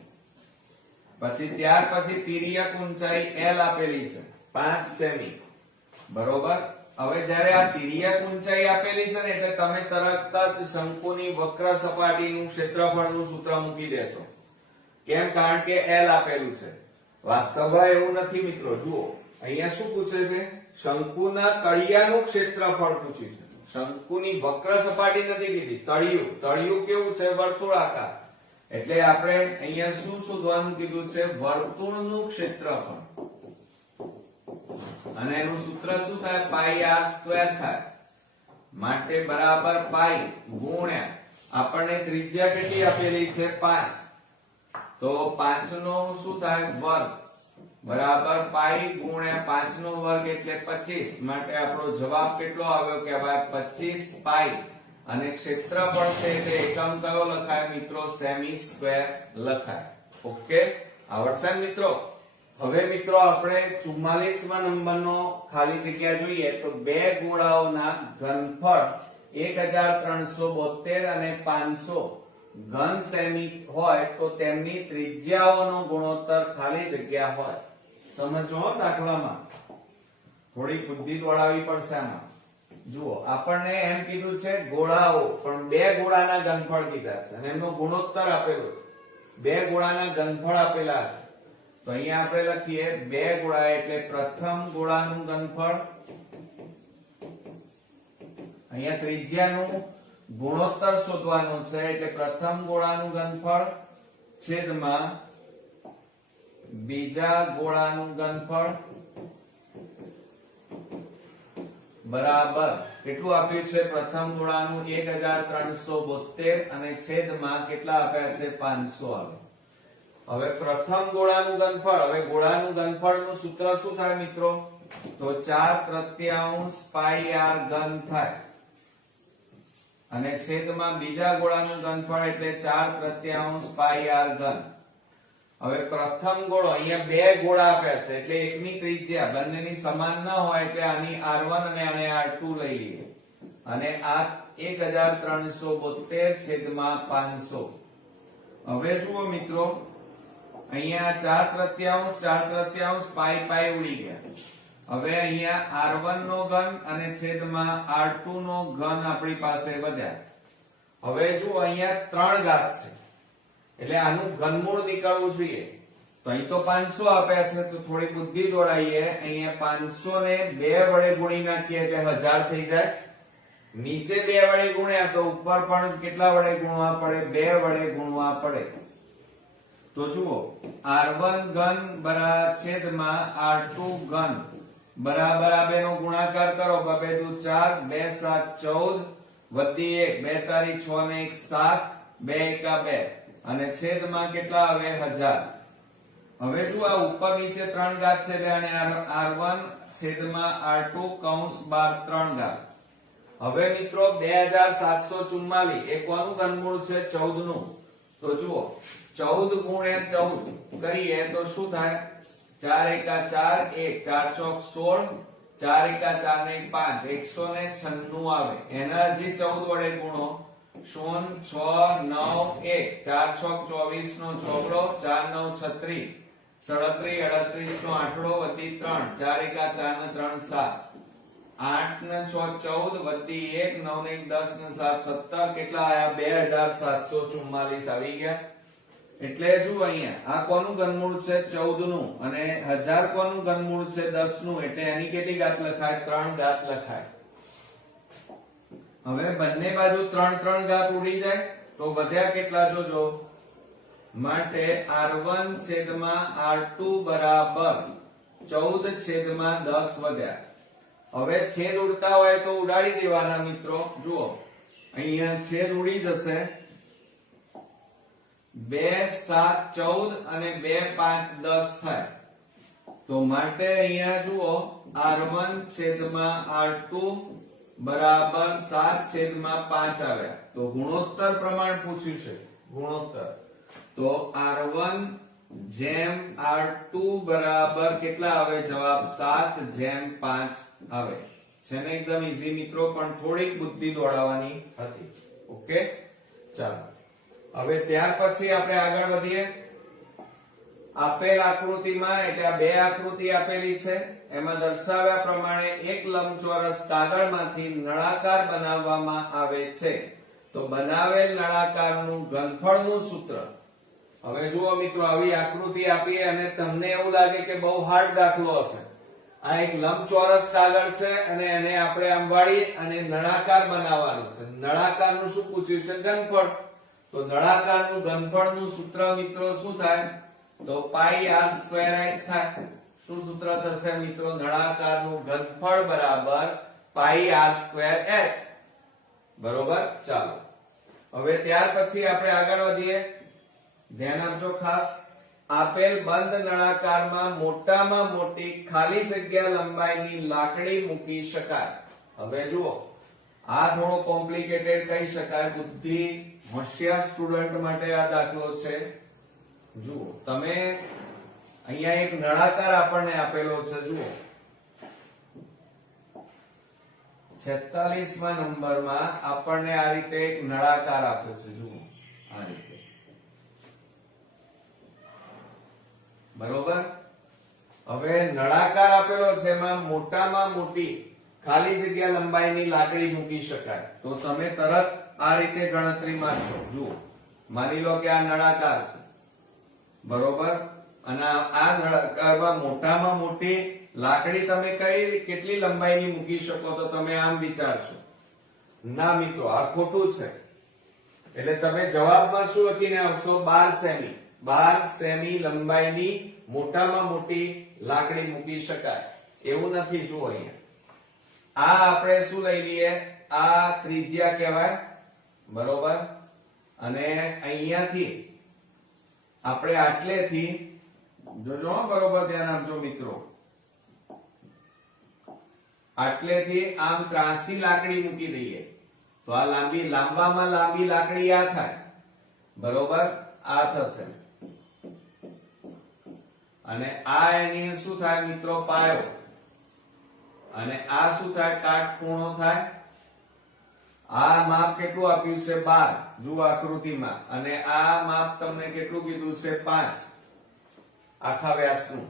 પછી ત્યાર પછી તિર્યક ઊંચાઈ L આપેલી છે 5 સેમી બરોબર. હવે જ્યારે આ તિર્યક ઊંચાઈ આપેલી છે ને એટલે તમે તરત જ શંકુની વક્ર સપાટીનું ક્ષેત્રફળનું સૂત્ર મૂકી દેશો. કેમ? કારણ કે L આપેલું છે. વાસ્તવમાં એવું નથી મિત્રો. જુઓ અહીંયા શું પૂછે છે? શંકુના તળિયાનું ક્ષેત્રફળ પૂછ્યું છે. શંકુની વક્ર સપાટી નથી કીધી. તળિયું. તળિયું કેવું છે? વર્તુળાકાર. એટલે આપણે અહીંયા શું શોધવાનું કીધું છે? વર્તુળનું ક્ષેત્રફળ. અને એનું સૂત્ર શું થાય? પાઈ આર સ્ક્વેર થાય. માટે બરાબર પાઈ ગુણ્યા આપણને ત્રિજ્યા કેટલી આપેલી છે? 5. તો 5 નો શું થાય? વર્ગ બરાબર પાઈ ગુણ્યા 5 નો વર્ગ એટલે 25. માટે આપણો જવાબ કેટલો આવ્યો? કે ભાઈ 25 પાઈ. અને ક્ષેત્રફળ છે તે એકમ કયો લખાય મિત્રો? સેમી સ્ક્વેર લખાય. ઓકે, આવડશે મિત્રો? હવે મિત્રો આપણે 44મા નંબરનો ખાલી જગ્યા જોઈએ. તો બે ગોળાઓના ઘનફળ 1372 અને 500 ઘન સેમી હોય તો તેમની ત્રિજ્યાઓનો ગુણોત્તર ખાલી જગ્યા હોય. સમજો દાખલામાં થોડી બુદ્ધિ દોડાવવી પડશે આમાં. જુઓ આપણને એમ કીધું છે ગોળાઓ, પણ બે ગોળાના ઘનફળ કીધા છે અને એમનો ગુણોત્તર આપેલો છે. બે ગોળાના ઘનફળ આપેલા છે. તો અહીંયા આપણે લખીએ બે ગોળા એટલે પ્રથમ ગોળાનું ઘનફળ, અહીંયા ત્રિજ્યાનું ગુણોત્તર શોધવાનું છે એટલે પ્રથમ ગોળાનું ઘનફળ છેદમાં બીજા ગોળાનું ઘનફળ બરાબર કેટલું આપ્યું છે? પ્રથમ ગોળાનું 1372 અને છેદમાં કેટલા આપ્યા છે? 500 આવે. હવે પ્રથમ ગોળાનું ઘનફળ, હવે ગોળાનું ઘનફળનું સૂત્ર શું થાય મિત્રો? તો 4/3 પાઈ આર ઘન થાય. અને છેદમાં બીજા ગોળાનું ઘનફળ એટલે 4/3 પાઈ આર ઘન. હવે પ્રથમ ગોળો, અહીંયા બે ગોળા આપ્યા છે એટલે એકની ત્રિજ્યા બંનેની સમાન ન હોય એટલે આની r1 અને આને r2 લઈ લઈએ. અને આ 1372 છેદમાં 500. હવે જુઓ મિત્રો અહીંયા 4/3 પાઈ પાઈ ઉડી ગયા. હવે અહીંયા r1 નો ઘન અને છેદમાં r2 નો ઘન આપણી પાસે વધ્યા. હવે જુઓ અહીંયા 3 ઘાત છે એટલે આનું ઘનમૂળ નીકળવું જોઈએ. તો અહીં તો 500 આપ્યા છે તો થોડી બુદ્ધિ દોડાઈએ. અહીંયા 500 ને 2 વડે ગુણી નાખીએ એટલે 1000 થઈ જાય. નીચે 2 વડે ગુણ્યા તો ઉપર પણ કેટલા વડે ગુણવા પડે? 2 વડે ગુણવા પડે. તો જુઓ r1 ઘન બરાબર છેદમાં r2 ઘન બરાબર આ બેનો ગુણાકાર કરો. 2 દુ 4, 2 7 14 વધી 1, 2 તારી 6 ને 1 7, 2 એકા 2 અને છેદમાં કેટલા આવે? 1000. હવે જો આ ઉપર નીચે 3 ઘાત છે એટલે આને r1 છેદમાં r2 કૌંસ બાર 3 ઘાત. હવે મિત્રો 2744 એ કોનું ઘનમૂળ છે? 14 નું. તો જુઓ 14 ગુણ્યા 14 કરીએ તો શું થાય? 4 એકા 4 1 4 ચોક 16 4 એકા 4 ને 5 196 આવે એના હજી 14 વડે ગુણો 0 6 9 1 4 છોક 24 નો ચોગડો 4 9 36 37 38 નો આઠડો વધી 3 4 એકા 4 ને 3 7 8 ને 6 14 વધી 1 9 ને 1 10 ને 7 17 કેટલા આયા 2744 આવી ગયા એટલે જુઓ અહીંયા આ કોનું ઘનમૂળ છે 14 નું અને 1000 કોનું ઘનમૂળ છે 10 નું એટલે એની કેટલી ઘાત લખાય 3 ઘાત લખાય હવે બંને બાજુ 3 ઘાત ઉડી જાય તો વધ્યા કેટલા જોજો માટે r1 છેદમાં r2 બરાબર 14 છેદમાં 10 વધ્યા હવે છેદ ઉડતા હોય તો ઉડાડી દેવાના મિત્રો જુઓ અહીંયા છેદ ઉડી જશે 2 7 14 અને 2 5 10 થાય તો માટે અહીંયા જુઓ r1 છેદમાં r2 બરાબર 7 છેદમાં 5 આવ્યા તો ગુણોત્તર પ્રમાણ પૂછ્યું છે ગુણોત્તર તો r1 જેમ r2 બરાબર કેટલા આવે જવાબ 7 જેમ 5 આવે છે ને એકદમ ઈઝી મિત્રો પણ થોડીક બુદ્ધિ દોડાવવાની હતી ઓકે ચાલો હવે ત્યાર પછી આપણે આગળ વધીએ આપેલ આકૃતિમાં એટલે આ બે આકૃતિ આપેલી છે એમાં દર્શાવ્યા પ્રમાણે એક લંબચોરસ કાગળમાંથી નળાકાર બનાવવામાં આવે છે તો બનાવેલ નળાકારનું ઘનફળનું સૂત્ર હવે જુઓ મિત્રો આવી આકૃતિ આપીએ અને તમને એવું લાગે કે બહુ હાર્ડ દાખલો હશે આ એક લંબચોરસ કાગળ છે અને એને આપણે આમ વાળી અને નળાકાર બનાવવાનું છે નળાકારનું શું પૂછ્યું છે ઘનફળ તો નળાકારનું ઘનફળનું સૂત્ર મિત્રો શું થાય તો પાઈ r સ્ક્વેર h થાય શું સૂત્ર થશે મિત્રો નળાકારનું ઘનફળ બરાબર પાઈ r સ્ક્વેર h બરોબર ચાલો હવે ત્યાર પછી આપણે આગળ વધીએ ધ્યાન આપજો ખાસ આપેલ બંધ નળાકારમાં મોટામાં મોટી ખાલી જગ્યા લંબાઈની લાકડી મૂકી શકાય હવે જુઓ આ થોડો કોમ્પ્લિકેટેડ કહી શકાય બુદ્ધિ હોશિયાર સ્ટુડન્ટ માટે આ દાખલો છે જુઓ તમે અહીંયા એક નળાકાર આપણને આપેલો છે જુઓ 46મા નંબરમાં આપણને આ રીતે એક નળાકાર આપ્યો છે જુઓ આ રીતે બરોબર હવે નળાકાર આપેલો છે એમાં મોટામાં મોટી ખાલી જગ્યા લંબાઈની લાકડી મૂકી શકાય તો તમે તરત આ રીતે ગણતરી મારશો જુઓ માની લો કે આ નળાકાર છે બરોબર અને આ નળાકારમાં મોટામાં મોટી લાકડી તમે કઈ કેટલી લંબાઈની મૂકી શકો તો તમે આમ વિચારશો ના મિત્રો આ ખોટું છે એટલે તમે જવાબમાં શું લખીને આવશો 12 સેમી 12 સેમી લંબાઈની મોટામાં મોટી લાકડી મૂકી શકાય એવું નથી જુઓ અહીંયા આ આપણે શું લઈ લઈએ આ ત્રિજ્યા કહેવાય બરોબર અને અહીંયાથી આપણે આટલેથી જોજો બરોબર ધ્યાન આપજો મિત્રો આટલેથી આમ ત્રાસી લાકડી મૂકી દઈએ તો આ લાંબામાં લાંબી લાકડી આ થાય બરોબર આ થશે અને આ એની શું થાય મિત્રો પાયો અને આ શું થાય કાટખૂણો થાય આ માપ કેટલું આપ્યું છે 12 જુઓ આકૃતિમાં અને આ માપ તમને કેટલું કીધું છે 5 આખા વ્યાસનું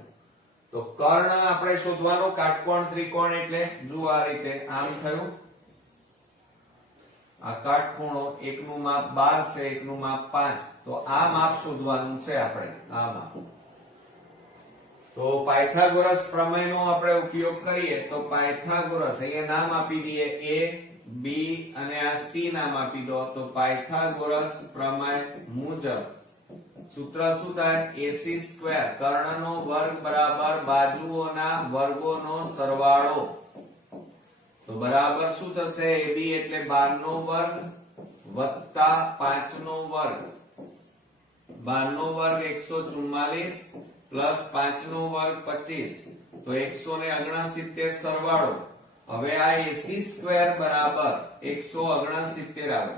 તો કર્ણ આપણે શોધવાનો કાટકોણ ત્રિકોણ એટલે જુઓ આ રીતે આમ થયું આ કાટખૂણો એકનું માપ 12 છે એકનું માપ 5 તો આ માપ શોધવાનું છે આપણે આ માપ તો પાયથાગોરસ પ્રમેયનો આપણે ઉપયોગ કરીએ તો પાયથાગોરસ અહીંયા નામ આપી દઈએ a b અને આ c નામ આપી દો તો પાયથાગોરસ પ્રમેય મુજબ સૂત્ર શું થાય ac સ્ક્વેર કર્ણનો વર્ગ બરાબર બાજુઓના વર્ગોનો સરવાળો તો બરાબર શું થશે ab એટલે 12 નો વર્ગ વત્તા 5 નો વર્ગ 12 નો વર્ગ 144 પ્લસ 5 નો વર્ગ 25 તો 169 સરવાળો હવે આ ac સ્ક્વેર બરાબર 169 આવે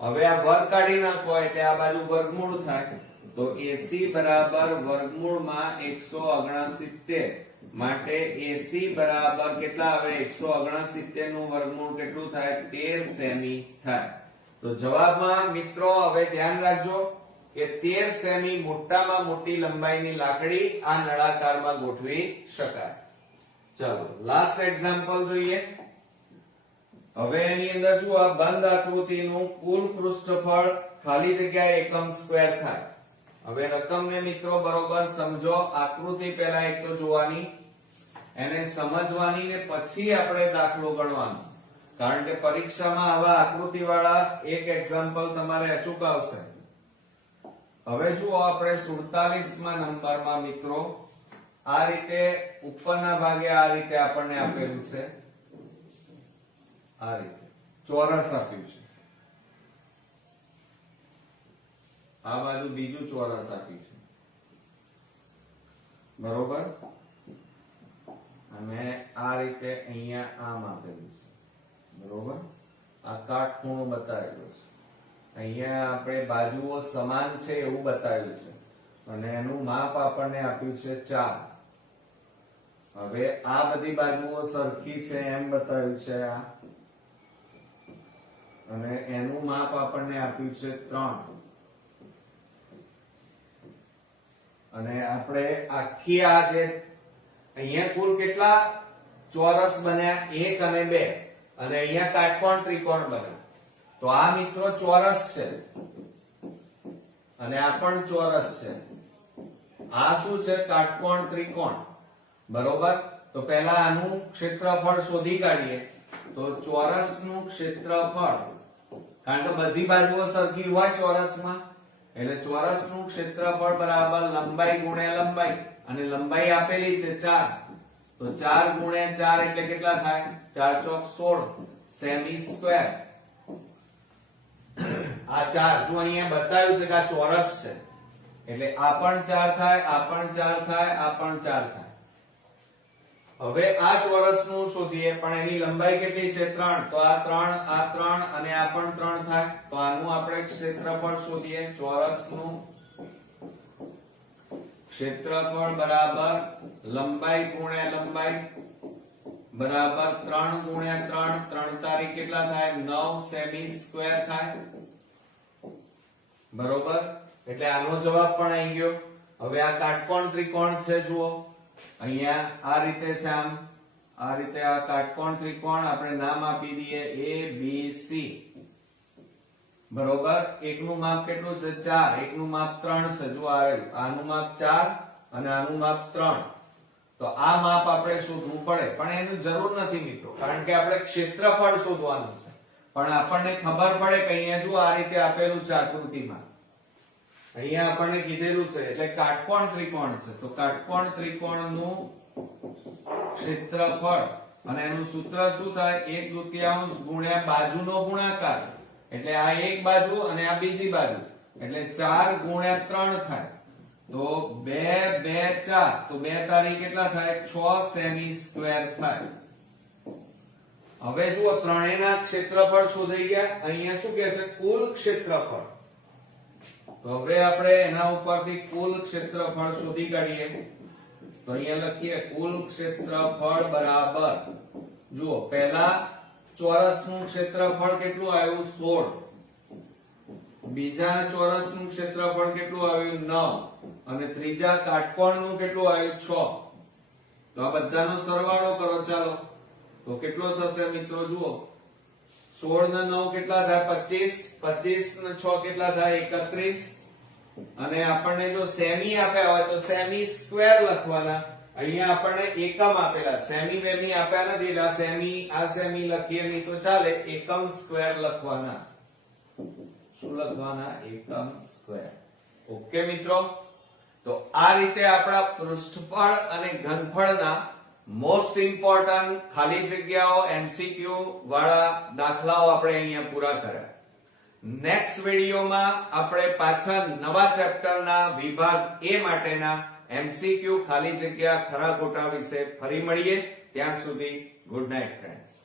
હવે આ વર્ગ કાઢી નાખો એટલે આ બાજુ વર્ગમૂળ થાય તો AC બરાબર વર્ગમૂળમાં 169 માટે AC બરાબર કેટલા આવે 169 નું વર્ગમૂળ કેટલું થાય 13 સેમી થાય તો જવાબમાં મિત્રો હવે ધ્યાન રાખજો કે 13 સેમી મોટામાં મોટી લંબાઈની લાકડી આ નળાકારમાં ગોઠવી શકાય ચાલો લાસ્ટ એક્ઝામ્પલ જોઈએ હવે એની અંદર જુઓ આ બંધ આકૃતિનું કુલ પૃષ્ઠફળ ખાલી જગ્યા એકમ સ્ક્વેર થાય હવે રકમને મિત્રો બરોબર સમજો આકૃતિ પહેલા એક તો જોવાની એને સમજવાની ને પછી આપણે દાખલો ગણવાનો કારણ કે પરીક્ષામાં આવા આકૃતિવાળા એક એક્ઝામ્પલ તમારે અચૂક આવશે હવે જુઓ આપણે 47મા નંબરમાં મિત્રો આ રીતે ઉપરના ભાગે આ રીતે આપણને આપેલું છે આ રીતે ચોરસ આપ્યું છે આ બાજુ બીજું ચોરસ આપ્યું છે બરોબર અને આ રીતે અહીંયા આમ આપેલું છે બરોબર આ કાટખૂણો બતાવેલો છે અહીંયા આપણે બાજુઓ સમાન છે એવું બતાવ્યું છે અને એનું માપ આપણને આપ્યું છે 4 હવે આ બધી બાજુઓ સરખી છે એમ બતાવ્યું છે આ અને એનું માપ આપણને આપ્યું છે 3 અને આપણે આખી આ જે અહીંયા કુલ કેટલા ચોરસ બન્યા 1 અને 2 અને અહીંયા કાટકોણ ત્રિકોણ બન્યા તો આ મિત્રો ચોરસ છે અને આ પણ ચોરસ છે આ શું છે કાટકોણ ત્રિકોણ બરોબર તો પહેલા આનું ક્ષેત્રફળ શોધી કાઢીએ તો ચોરસનું ક્ષેત્રફળ કારણ કે બધી બાજુઓ સરખી હોય ચોરસમાં એટલે ચોરસનું ક્ષેત્રફળ બરાબર લંબાઈ ગુણ્યા લંબાઈ અને લંબાઈ આપેલી છે 4 તો 4 ગુણ્યા 4 એટલે કેટલા થાય 4 ચોક 16 સેમી સ્ક્વેર આ 4 જો અહીંયા બતાવ્યું છે કે આ ચોરસ છે એટલે આ પણ 4 થાય આ પણ 4 થાય આ પણ 4 થાય હવે આ ચોરસનું શોધીએ પણ એની લંબાઈ કેટલી છે 3 તો આ 3 અને આ પણ 3 થાય તો આનું આપણે ક્ષેત્રફળ શોધીએ ચોરસનું ક્ષેત્રફળ બરાબર લંબાઈ ગુણ્યા લંબાઈ બરાબર 3 ગુણ્યા 3 3 તારીખ કેટલા થાય 9 સેમી સ્ક્વેર થાય બરોબર એટલે આનો જવાબ પણ આવી ગયો હવે આ કાટકોણ ત્રિકોણ છે જુઓ અહીંયા આ રીતે છે આમ આ રીતે આ કાટકોણ ત્રિકોણ આપણે નામ આપી દઈએ ABC બરોબર એકનું માપ કેટલું છે 4 એકનું માપ 3 છે જો આનું માપ 4 અને આનું માપ 3 તો આ માપ આપણે શોધવું પડે પણ એનું જરૂર નથી મિત્રો કારણ કે આપણે ક્ષેત્રફળ શોધવાનું છે પણ આપણને ખબર પડે કે અહીંયા જો આ રીતે આપેલું છે આકૃતિમાં અહીંયા આપણને કીધેલું છે એટલે કાટકોણ ત્રિકોણ છે તો કાટકોણ ત્રિકોણનું ક્ષેત્રફળ અને એનું સૂત્ર શું થાય 1/2 ગુણ્યા બાજુનો ગુણાકાર એટલે આ એક બાજુ અને આ બીજી બાજુ એટલે 4 ગુણ્યા 3 થાય તો 2 2 4 તો 2 તારીખ કેટલા થાય 6 સેમી સ્ક્વેર થાય હવે જુઓ ત્રણેયના ક્ષેત્રફળ શોધાઈ ગયા અહીંયા શું કહે છે કુલ ક્ષેત્રફળ તો હવે આપણે એના ઉપરથી કુલ ક્ષેત્રફળ શોધી કાઢીએ તો અહીંયા લખીએ કુલ ક્ષેત્રફળ બરાબર જુઓ પહેલા ચોરસનું ક્ષેત્રફળ કેટલું આવ્યું 16 બીજા ચોરસનું ક્ષેત્રફળ કેટલું આવ્યું 9 અને ત્રીજા કાટકોણનું કેટલું આવ્યું 6 તો આ બધાનો સરવાળો કરો ચાલો તો કેટલો થશે મિત્રો જુઓ 16 ને 9 કેટલા થાય 25 25 ને 6 કેટલા થાય 31 અને આપણને જો સેમી આપ્યા હોય તો સેમી સ્ક્વેર લખવાના અહીંયા આપણને એકમ આપેલા સેમી વેમી આપ્યા નથી એટલે આ સેમી લખીએ નહીં તો ચાલે એકમ સ્ક્વેર લખવાના શું લખવાના એકમ સ્ક્વેર ઓકે મિત્રો તો આ રીતે આપણા પૃષ્ઠફળ અને ઘનફળના મોસ્ટ ઇમ્પોર્ટન્ટ ખાલી જગ્યાઓ એમસીક્યુ વાળા દાખલાઓ આપણે અહીંયા પૂરા કર્યા નેક્સ્ટ વિડીયોમાં આપણે પાછા નવા ચેપ્ટરના વિભાગ A માટેના એમસીક્યુ ખાલી જગ્યા ખરા ખોટા વિશે ફરી મળીએ ત્યાં સુધી ગુડ નાઇટ ફ્રેન્ડ્સ